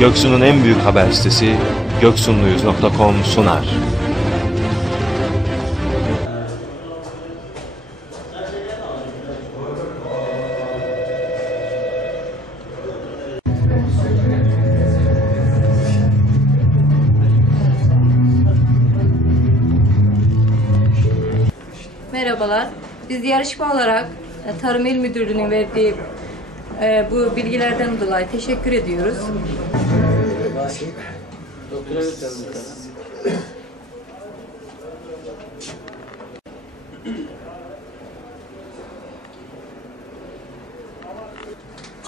Göksu'nun en büyük haber sitesi göksunluyuz.com sunar. Merhabalar. Biz yarışma olarak e, Tarım İl Müdürlüğü'nün verdiği e, bu bilgilerden dolayı teşekkür ediyoruz.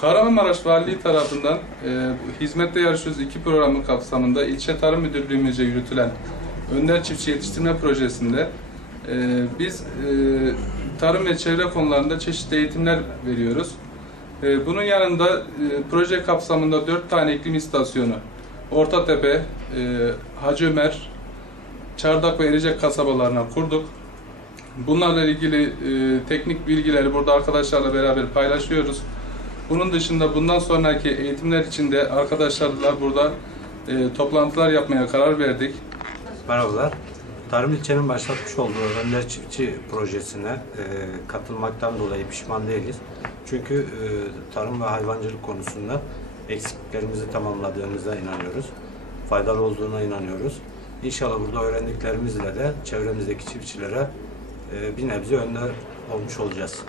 Kahramanmaraş Valiliği tarafından e, Hizmette Yarışıyoruz 2 programı kapsamında ilçe tarım müdürlüğümüzce yürütülen Önder Çiftçi Yetiştirme Projesi'nde e, biz e, tarım ve çevre konularında çeşitli eğitimler veriyoruz. E, bunun yanında e, proje kapsamında 4 tane iklim istasyonu, Ortatepe, e, Hacı Ömer, Çardak ve Ericek kasabalarına kurduk. Bunlarla ilgili e, teknik bilgileri burada arkadaşlarla beraber paylaşıyoruz. Bunun dışında bundan sonraki eğitimler için de arkadaşlarla burada e, toplantılar yapmaya karar verdik. Merhabalar. Tarım ilçenin başlatmış olduğu Önder Çiftçi projesine e, katılmaktan dolayı pişman değiliz. Çünkü e, tarım ve hayvancılık konusunda eksikliklerimizi tamamladığımıza inanıyoruz. Faydalı olduğuna inanıyoruz. İnşallah burada öğrendiklerimizle de çevremizdeki çiftçilere e, bir nebze önder olmuş olacağız.